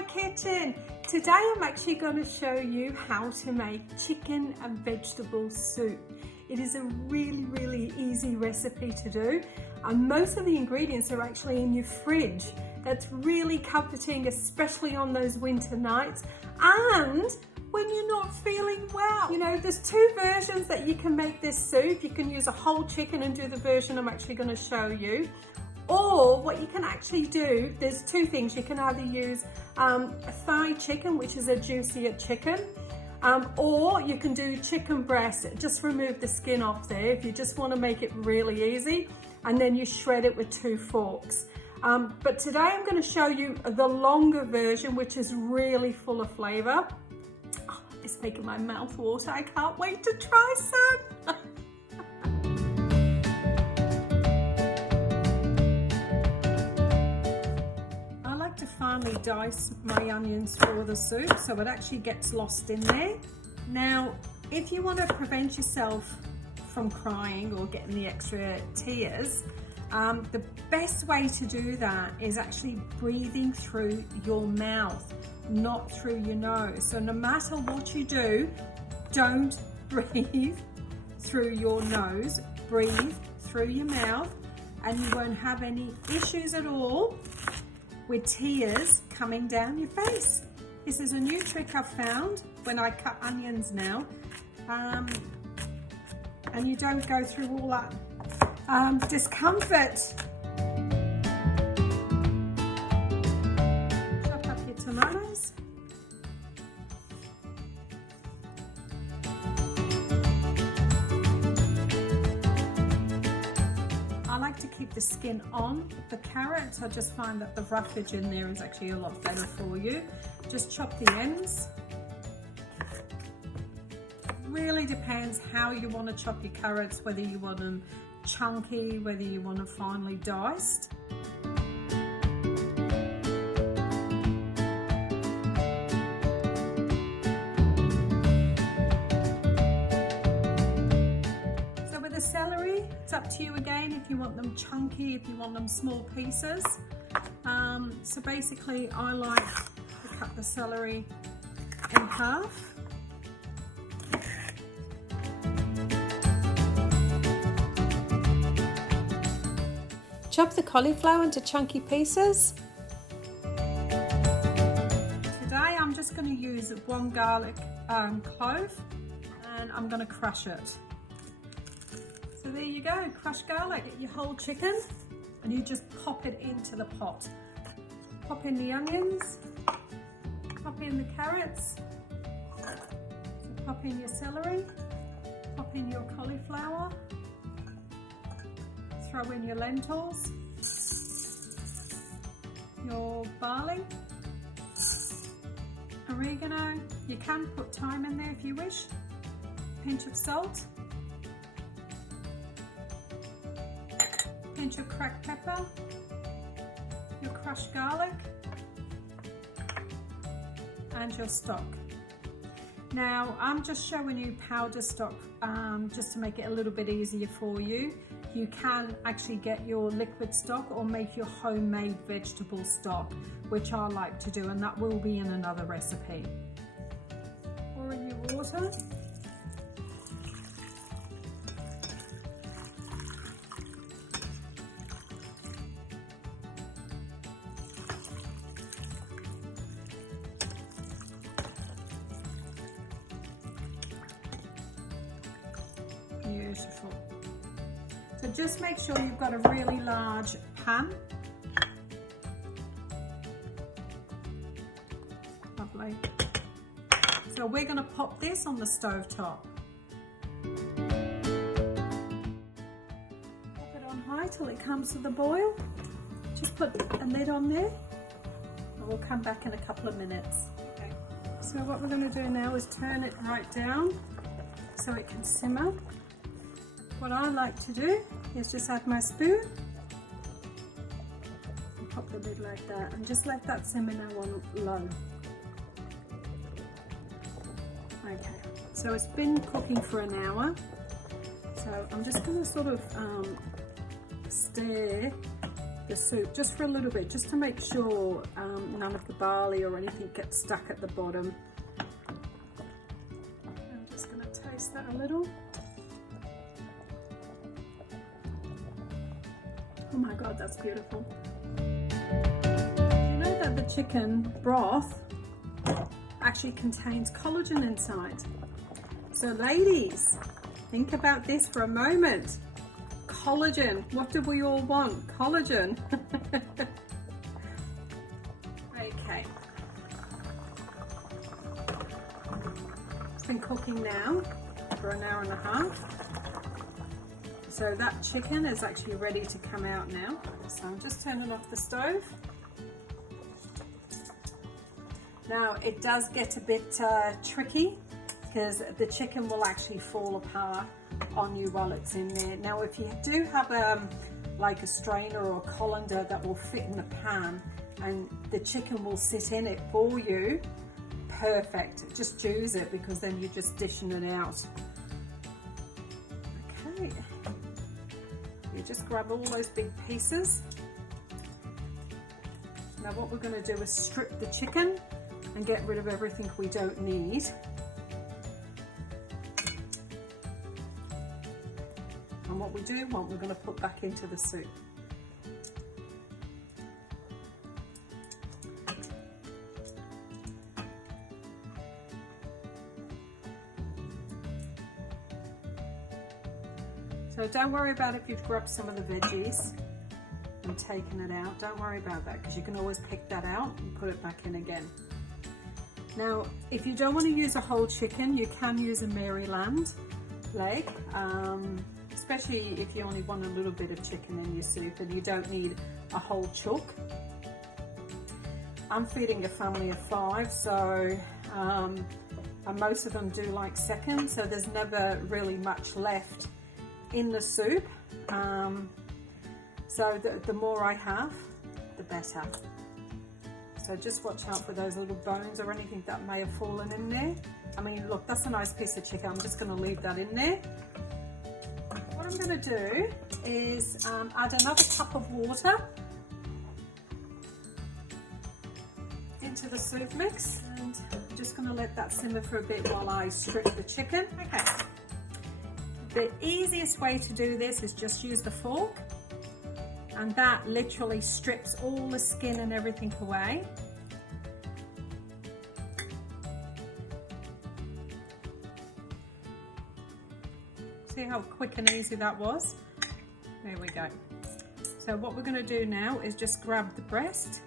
my kitchen. Today I'm actually going to show you how to make chicken and vegetable soup. It is a really easy recipe to do, and most of the ingredients are actually in your fridge. That's really comforting, especially on those winter nights and when you're not feeling well. You know, there's two versions that you can make this soup. You can use a whole chicken and do the version I'm actually going to show you. Or what you can actually do, there's two things. You can either use a thigh chicken, which is a juicier chicken, or you can do chicken breast. Just remove the skin off there if you just want to make it really easy, and then you shred it with 2 forks. But today I'm going to show you the longer version, which is really full of flavour. Oh, it's making my mouth water. I can't wait to try some. To finely dice my onions for the soup so it actually gets lost in there. Now, if you want to prevent yourself from crying or getting the extra tears, the best way to do that is actually breathing through your mouth, not through your nose. So no matter what you do, don't breathe through your nose, breathe through your mouth, and you won't have any issues at all with tears coming down your face. This is a new trick I've found when I cut onions now, and you don't go through all that discomfort. Chop up your tomatoes. I like to keep the skin on the carrots. I just find that the roughage in there is actually a lot better for you. Just chop the ends. Really depends how you want to chop your carrots, whether you want them chunky, whether you want them finely diced. Celery, it's up to you again if you want them chunky, if you want them small pieces. So basically I like to cut the celery in half. Chop the cauliflower into chunky pieces. Today I'm just going to use 1 garlic clove, and I'm going to crush it. So there you go, crushed garlic. Get your whole chicken and you just pop it into the pot. Pop in the onions, pop in the carrots, so pop in your celery, pop in your cauliflower, throw in your lentils, your barley, oregano. You can put thyme in there if you wish, pinch of salt, pinch of cracked pepper, your crushed garlic, and your stock. Now I'm just showing you powder stock just to make it a little bit easier for you. You can actually get your liquid stock or make your homemade vegetable stock, which I like to do, and that will be in another recipe. Pour in your water. Beautiful. So just make sure you've got a really large pan. Lovely. So we're going to pop this on the stove top. Pop it on high till it comes to the boil. Just put a lid on there and we'll come back in a couple of minutes. Okay. So what we're going to do now is turn it right down so it can simmer. What I like to do is just add my spoon and pop the lid like that, and just let that simmer now on low. Okay, so it's been cooking for an hour, so I'm just going to sort of stir the soup just for a little bit, just to make sure none of the barley or anything gets stuck at the bottom. I'm just going to taste that a little. Oh my God, that's beautiful. You know that the chicken broth actually contains collagen inside. So ladies, think about this for a moment. Collagen, what do we all want? Collagen. Okay. It's been cooking now for an hour and a half. So that chicken is actually ready to come out now. So I'm just turning off the stove. Now it does get a bit tricky because the chicken will actually fall apart on you while it's in there. Now if you do have like a strainer or a colander that will fit in the pan and the chicken will sit in it for you, perfect. Just use it because then you're just dishing it out. Okay. You just grab all those big pieces. Now what we're going to do is strip the chicken and get rid of everything we don't need. And what we do want, we're going to put back into the soup. So don't worry about if you've grabbed some of the veggies and taken it out. Don't worry about that because you can always pick that out and put it back in again. Now, if you don't want to use a whole chicken, you can use a Maryland leg, especially if you only want a little bit of chicken in your soup and you don't need a whole chunk. I'm feeding a family of 5, so and most of them do like seconds, so there's never really much left in the soup. So the more I have, the better. So just watch out for those little bones or anything that may have fallen in there. I mean, look, that's a nice piece of chicken. I'm just going to leave that in there. What I'm going to do is add another cup of water into the soup mix, and I'm just going to let that simmer for a bit while I strip the chicken. Okay. The easiest way to do this is just use the fork, and that literally strips all the skin and everything away. See how quick and easy that was? There we go. So what we're going to do now is just grab the breast.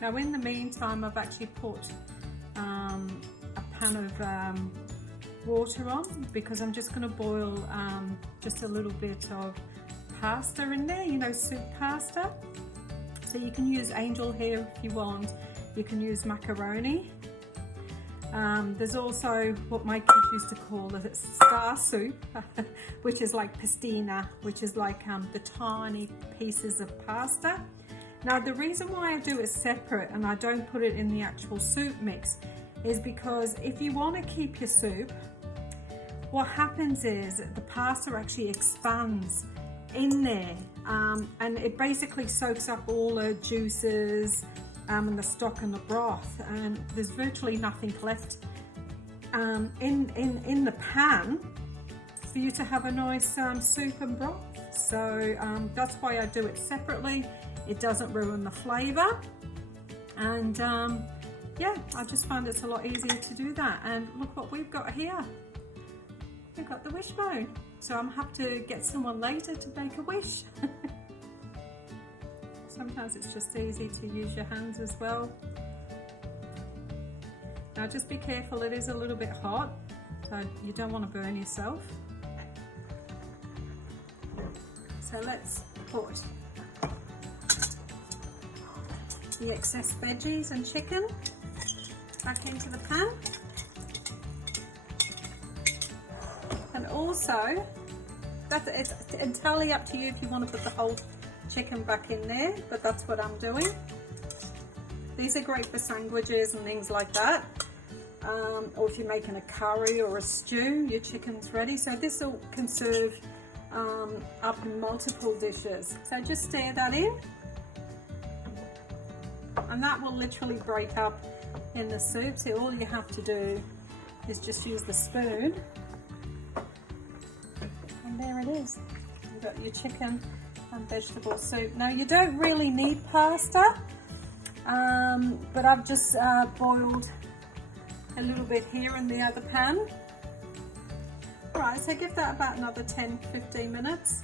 Now in the meantime, I've actually put a pan of water on because I'm just going to boil just a little bit of pasta in there, you know, soup pasta. So you can use angel hair if you want, you can use macaroni. There's also what my kids used to call the star soup, which is like pastina, which is like the tiny pieces of pasta. Now the reason why I do it separate and I don't put it in the actual soup mix is because if you want to keep your soup, what happens is the pasta actually expands in there and it basically soaks up all the juices and the stock and the broth, and there's virtually nothing left in the pan for you to have a nice soup and broth. So that's why I do it separately. It doesn't ruin the flavour, and yeah, I just find it's a lot easier to do that. And look what we've got here. We've got the wishbone, so I'm have to get someone later to make a wish. Sometimes it's just easy to use your hands as well. Now just be careful, it is a little bit hot, so you don't want to burn yourself. So let's put the excess veggies and chicken back into the pan. And also, it's entirely up to you if you want to put the whole chicken back in there, but that's what I'm doing. These are great for sandwiches and things like that. Or if you're making a curry or a stew, your chicken's ready. So this can serve up in multiple dishes. So just stir that in, and that will literally break up in the soup. So all you have to do is just use the spoon, and there it is. You've got your chicken and vegetable soup. Now you don't really need pasta, but I've just boiled a little bit here in the other pan. Right, so give that about another 10-15 minutes.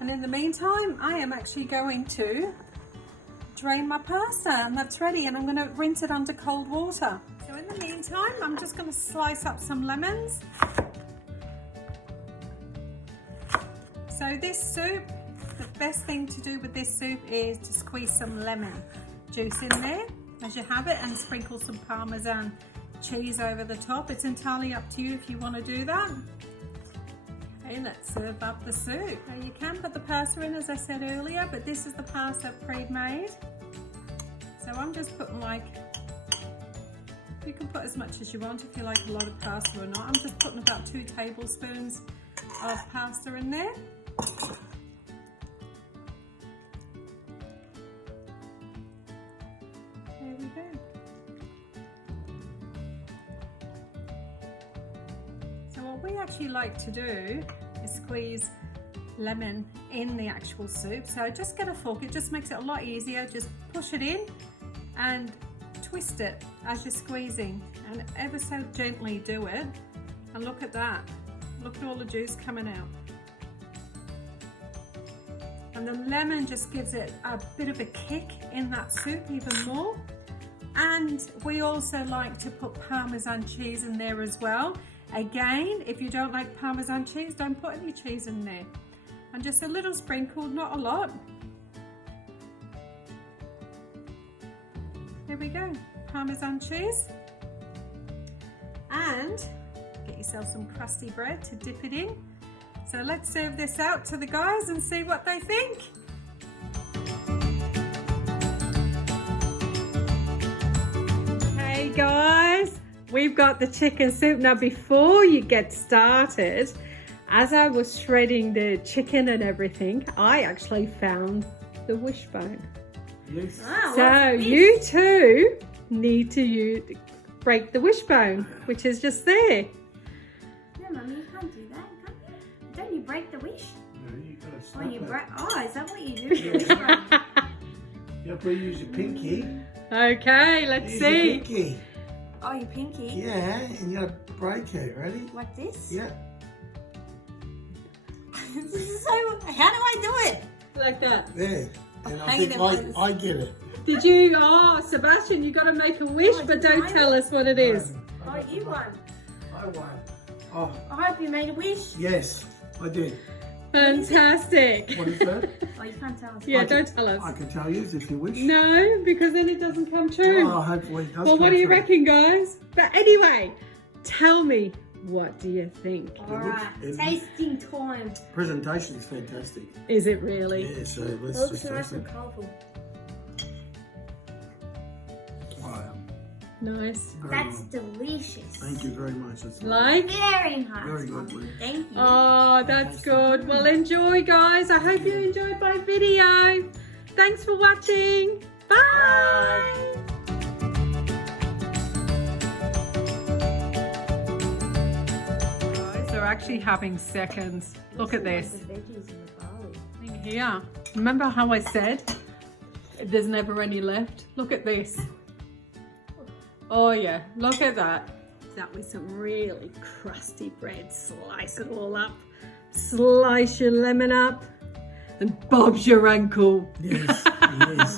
And in the meantime, I am actually going to drain my pasta, and that's ready, and I'm going to rinse it under cold water. So in the meantime, I'm just going to slice up some lemons. So this soup, the best thing to do with this soup is to squeeze some lemon juice in there as you have it, and sprinkle some Parmesan cheese over the top. It's entirely up to you if you want to do that. Okay, let's serve up the soup. Now you can put the pasta in, as I said earlier, but this is the pasta pre-made. So I'm just putting, like, you can put as much as you want if you like a lot of pasta or not. I'm just putting about 2 tablespoons of pasta in there. There we go. So what we actually like to do is squeeze lemon in the actual soup. So just get a fork, it just makes it a lot easier. Just push it in and twist it as you're squeezing, and ever so gently do it. And look at that, look at all the juice coming out. And the lemon just gives it a bit of a kick in that soup even more. And we also like to put Parmesan cheese in there as well. Again, if you don't like Parmesan cheese, don't put any cheese in there. And just a little sprinkle, not a lot. There we go, Parmesan cheese. And get yourself some crusty bread to dip it in. So let's serve this out to the guys and see what they think. Hey guys, we've got the chicken soup. Now before you get started, as I was shredding the chicken and everything, I actually found the wishbone. Yes. So you too need to break the wishbone, which is just there. No, Mummy, you can't do that, can you? Don't you break the wish? No, you gotta Oh, snap you it. break. Oh, is that what you do? You have to use your pinky. Okay, let's Use see. your pinky. Oh, your pinky? Yeah, and you gotta break it. Ready? Like this? Yeah. This is so. How do I do it? Like that. There. And I Hang think it in like place. I get it. Did you? Oh, Sebastian, you got to make a wish, Oh, but don't I tell us what it is. Oh, you won. I won. Oh, I hope you made a wish. yes, I did. Fantastic. What is that? Oh, you can't tell us. Yeah, I don't can- tell I us. can tell you if you wish. No, because then it doesn't come true. Oh, hopefully it does. Well, what come do you true. reckon, guys? But anyway, tell me, what do you think? All right, tasting time. Presentation is fantastic. Is it really? Yeah, so let's Looks just nice taste and it. colourful. Wow. Nice. Very That's well. delicious. Thank you very much. That's Like? Very nice. Very good, Mummy. Lou. Thank you. Oh, that's good. Well, enjoy, guys. I hope you enjoyed my video. Thanks for watching. Bye. Guys, they're actually having seconds. Look at this. The veggies and the barley. Thing here. Remember how I said there's never any left? Look at this. Oh yeah, look at that. That with some really crusty bread. Slice it all up. Slice your lemon up. And Bob's your uncle. Yes, yes.